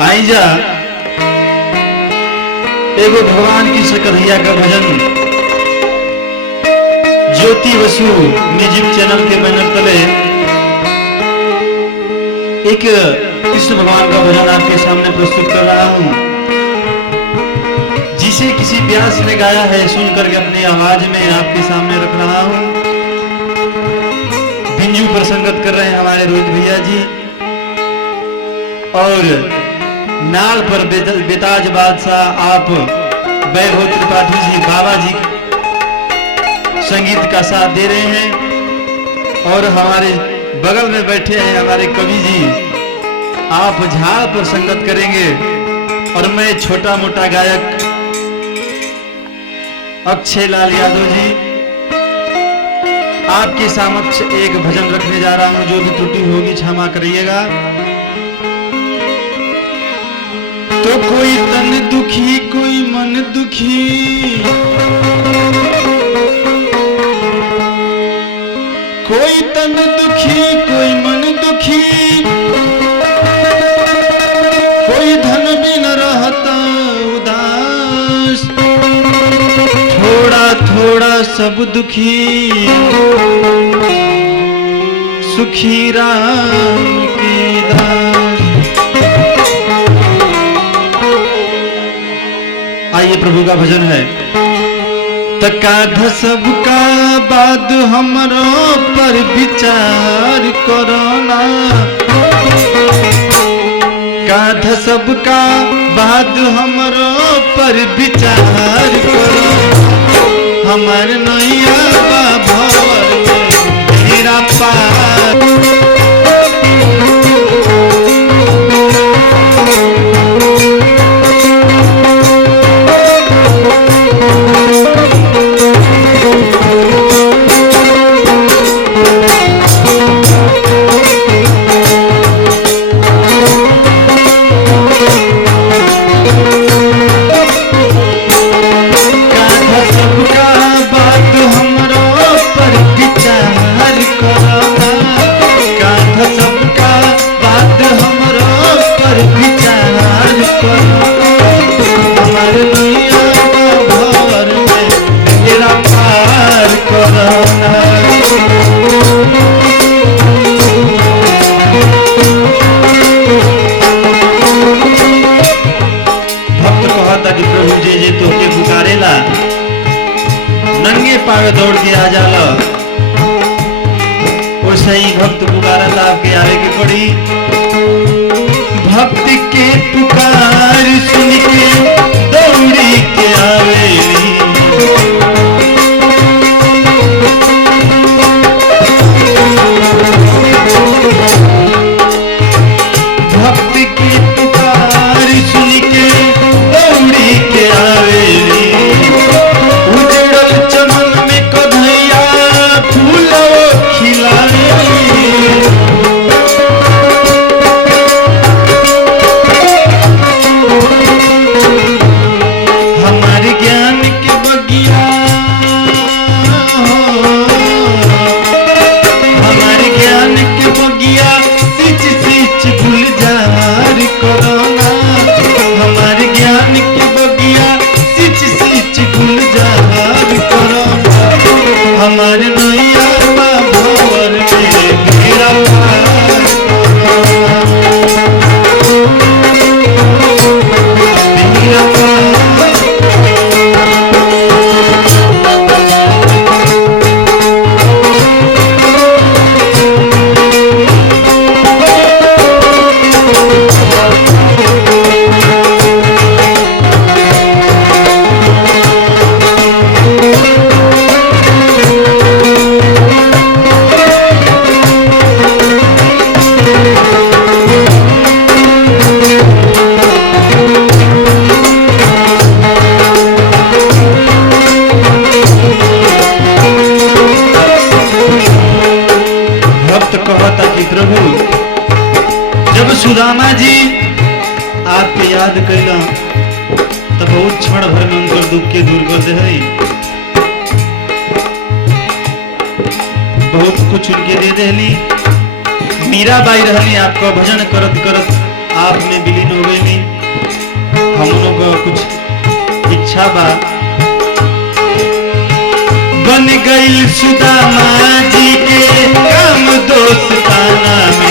आई जा एगो भगवान की सकरैया का भजन ज्योति वसु म्यूजिक चैनल के बैनर तले एक कृष्ण भगवान का भजन आपके सामने प्रस्तुत कर रहा हूं, जिसे किसी व्यास ने गाया है, सुनकर के अपनी आवाज में आपके सामने रख रहा हूं। बिंजू पर संगत कर रहे हैं हमारे रोहित भैया जी, और नाल पर बेताज बादशाह आप वैभव त्रिपाठी जी बाबा जी संगीत का साथ दे रहे हैं, और हमारे बगल में बैठे हैं हमारे कवि जी, आप झाड़ पर संगत करेंगे, और मैं छोटा मोटा गायक अक्षय लाल यादव जी आपके समक्ष एक भजन रखने जा रहा हूं। जो भी त्रुटि होगी क्षमा करिएगा। तो कोई तन दुखी कोई मन दुखी, कोई तन दुखी कोई मन दुखी, कोई धन बिन रहता उदास, थोड़ा थोड़ा सब दुखी, सुखी राम की दास। आइए प्रभु का भजन है। तकाध सबका बाद हमरो पर विचार करना, काध सबका बाद हमरो पर विचार करो, हमार नैया भवर मेरा पार। पावे दौड़ के आ जाला, वैसे ही भक्त पुकारा था आपके आवे की पड़ी। भक्त के पुकार सुन के दौड़ी के आवेली, भक्त के पुकार सुन के दौड़ी के आवेली, सुदामा जी आपके याद कैला तो बहुत क्षण भर में उनकर दुख के दूर कर दे है, बहुत कुछ उनके दे देली। मीराबाई रहली आपका भजन करत करत आप में विलीन हो गई नहीं। हम लोग का कुछ इच्छा बा बन गई सुदामा जी के काम दोस्ताना में।